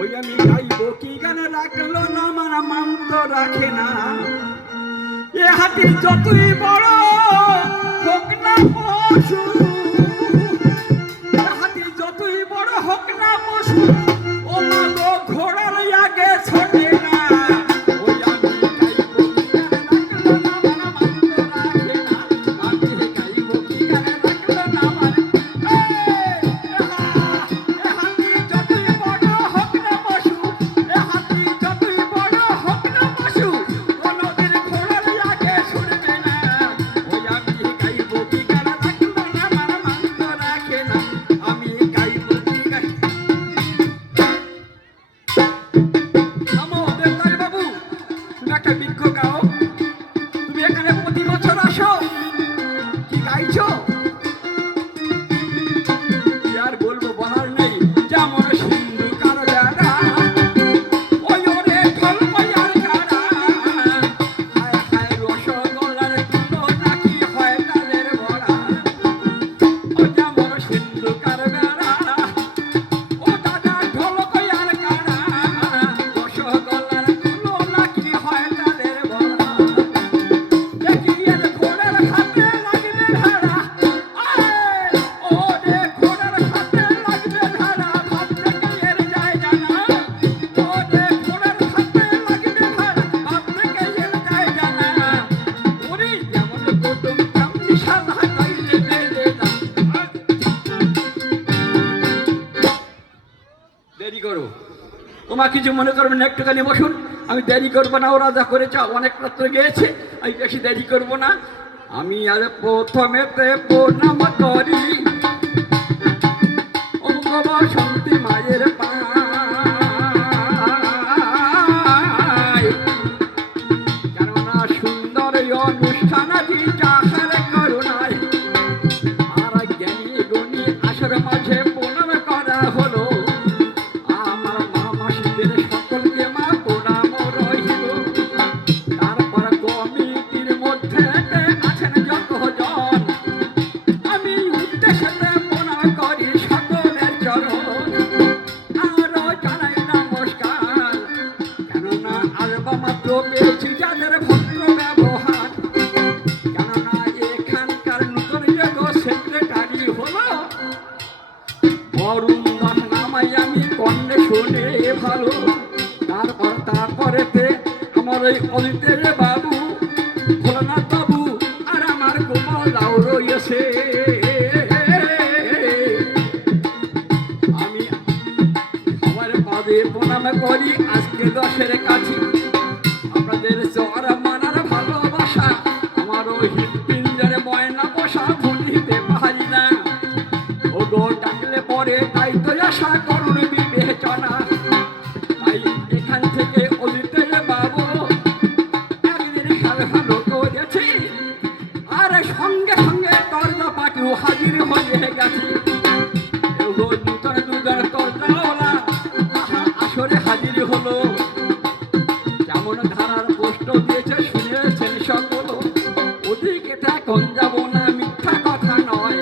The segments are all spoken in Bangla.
ওই আমি গাইব কি গানে রাখলো না মানা মান তো রাখে না। এ হাতির যতই বড় হোক না পশু, হাতির যতই বড় হোক না পশু, ও মা গো ঘোড়ার আগে ছোটে না। ওই আমি গাইব কি গানে রাখলো না মানা তোমার কিছু মনে করবেন না, একটুখানি বসুন। আমি দেরি করবো না, ওরা যা করেছে অনেক রাত্র গিয়েছে, আমি বেশি দেরি করবো না। আমি আর প্রথমেতে প্রণাম করি শান্তি মায়ের পায়, কেননা সুন্দর অনুষ্ঠান যাহার করুণায় আর জ্ঞানী গুণী আসর মাঝে প্রণাম করা হলো। ভালো তারপরেতে আমার ওই অজিতের বাবু ভোলানাথ বাবু আর আমার গোপালরাও রয়েছে। আমি সবার পাবে প্রণাম করি আজকে 10-এর কাছে। আপনাদের চড়া মানার ভালোবাসা আমার ওই হৃৎপিণ্ডের ময়না বসা ভুলিতে পারি না। ও গো ডাকলে পরে তাই তো আশা করুন বিবেচনা। তাই এখান থেকে অজিতের বাবু একদিন ভালো করেছে, আর সঙ্গে সঙ্গে দরজা পাটিও হাজির হয়ে গেছে। দুজন দরজাওয়ালা আসরে হাজির হলো। যেমন ধারার পোস্ট দিয়েছে শুনেছেন সকল, ওদিকে এখন যাব না, মিথ্যা কথা নয়।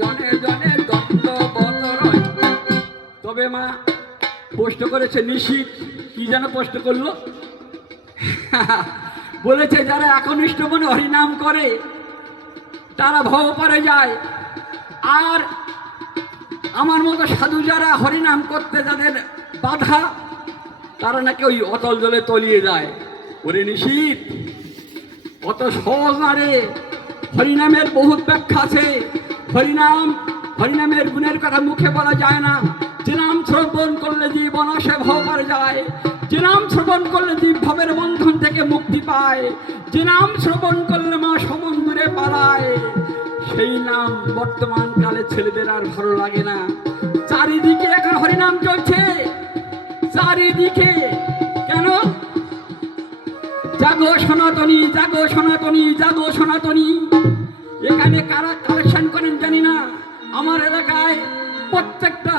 জনে জনে দ্বন্দ্ব রয়। তবে মা পোস্ট করেছে নিশিত, কি যেন পোস্ট করলো বলেছে যারা একনিষ্ঠ মনে হরিনাম করে তারা ভব পারে যায়, আর আমার মতো সাধু যারা হরিনাম করতে যাদের বাধা তারা নাকি ওই অতল জলে তলিয়ে যায়। ওরে নিশিত, অত সহজ না রে। হরিনামের বহুত ব্যাখ্যা আছে। হরিনামের গুণের কথা মুখে বলা যায় না। যে নাম শ্রবণ করলে জীব অনাসে ভব পারে যায়, যে নাম শ্রবণ করলে জীব ভবের বন্ধন থেকে মুক্তি পায়, যে নাম শ্রবণ করলে মা সমুদ্রে পালায়, সেই নাম বর্তমান কালে ছেলেদের আর ভালো লাগে না। চারিদিকে এখন হরিনাম চলছে, চারিদিকে। কেন? জাগো সনাতনী, জাগো সনাতনী, জাগো সনাতনী। এখানে কারা কালেকশন করেন জানি না। আমার এলাকায় প্রত্যেকটা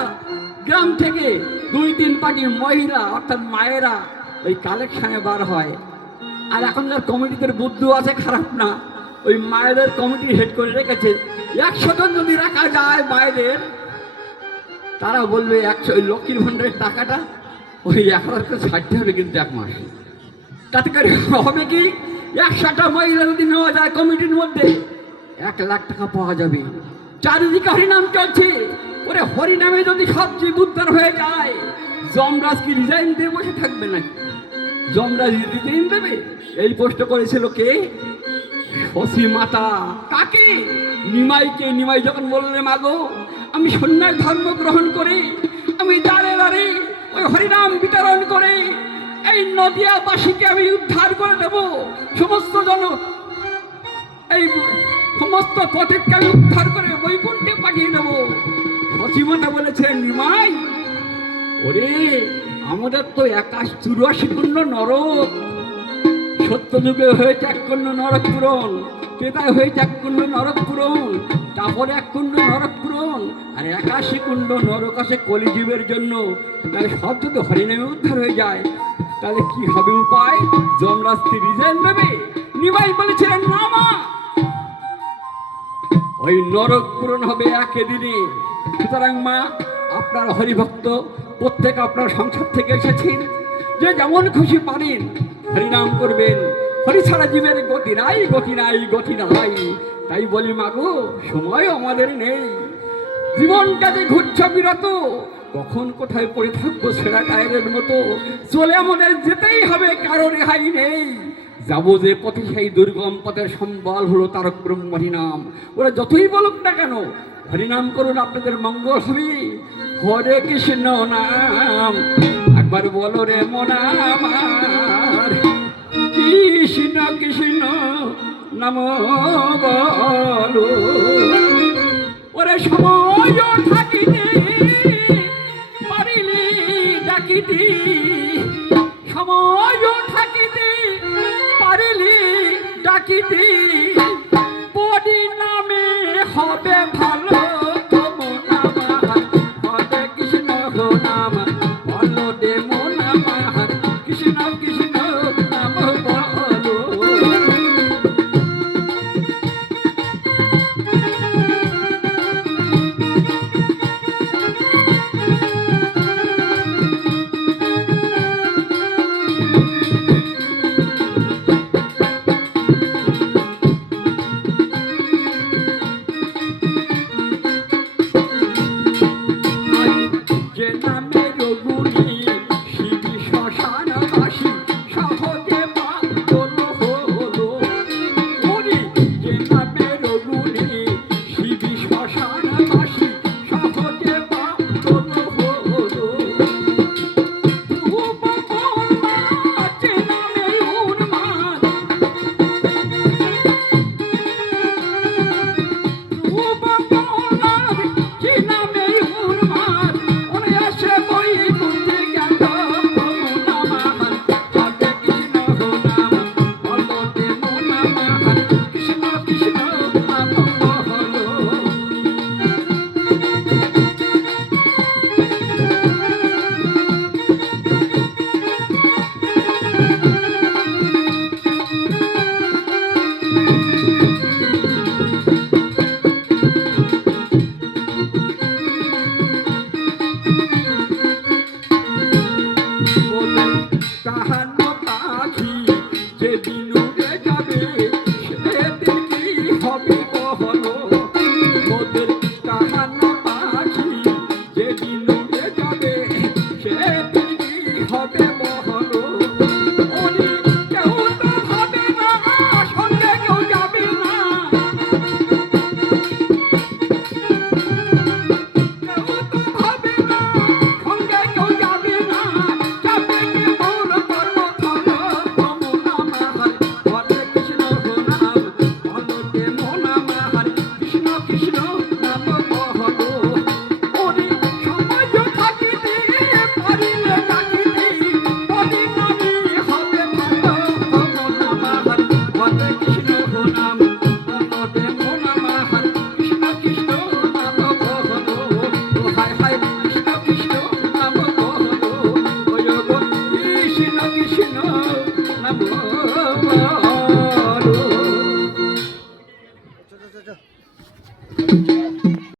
গ্রাম থেকে 2-3 পার্টি মহিলা অর্থাৎ মায়েরা ওই কালেকশনে বার হয়। আর এখনকার কমিটিদের বুদ্ধি আছে, খারাপ না। ওই মায়েদের কমিটি হেড করে রেখেছে। 100 জন যদি রাখা যায় মায়েদের, তারা বলবে 100 ওই লক্ষ্মীর ভাণ্ডারের টাকাটা ওই 1000 করে ছাড়তে হবে কিন্তু 1 মাস। তাতে করে হবে কি 100টা মহিলা যদি নেওয়া যায় কমিটির মধ্যে 1 লাখ টাকা পাওয়া যাবে। চারিদিকে হরিনাম চলছে, ওরে হরিনামে যদি সব জীব উদ্ধার হয়ে যায়, যমরাজ কি রিজাইন দিয়ে বসে থাকবে নাকি? যমরাজ রিজাইন দেবে? এই প্রশ্ন করেছিল কে? শশী মাতা। কাকে? নিমাইকে। নিমাই যখন বললে মাগো আমি সন্ন্যাস ধর্ম গ্রহণ করি, আমি দাঁড়ে দাঁড়ে ওই হরিনাম বিতরণ করে এই নদিয়াবাসীকে আমি উদ্ধার করে দেব, সমস্ত এই সমস্ত পথিককে আমি উদ্ধার করে বৈকুণ্ঠে পাঠিয়ে দেব। শশীমাতা বলেছেন নিমাই, ওরে আমাদের তো 81 কুণ্ড নরক, সত্যযুগে হয়েছে 1 কুণ্ড নরক পূরণ, ক্রেতায় হয়েছে 1 কুণ্ড নরক পূরণ, তারপরে 1 কুণ্ড নরক পূরণ, আর 81 কুণ্ড নরক আছে কলিযুগের জন্য। তাই সব যদি হরিনামে উদ্ধার হয়ে যায় তাহলে কি হবে উপায়? যমরাজকে রিজাইন দেবে? নিমাই বলেছিলেন না মা, ওই নরক পূরণ হবে একদিনে। সুতরাং মা, আপনার হরিভক্ত প্রত্যেক আপনার সংসার থেকে এসেছেন, যে যেমন খুশি পারেন হরিনাম করবেন। হরি ছাড়া জীবের গতি নাই, গতি নাই, গতি নাই। তাই বলি মাগো, সময় আমাদের নেই, জীবনটা যে ঘুরছে বিরত, কখন কোথায় পড়ে থাকবো সেরা টায়ারের মতো। চলে আমাদের যেতেই হবে, কারো রেহাই নেই। যাবো যে পথে সেই দুর্গম পথের সম্বল হলো তারক ব্রহ্ম হরিনাম। ওরা যতই বলুক না কেন, হরিনাম করুন, আপনাদের মঙ্গল হবে। হরে কৃষ্ণ নাম একবার বলো রে মনা আমার, কৃষ্ণ কৃষ্ণ নাম বলো। ওরে সময় থাকিতে পারিলি ডাকিতে, সময় থাকিতে পারিলি ডাকিতে,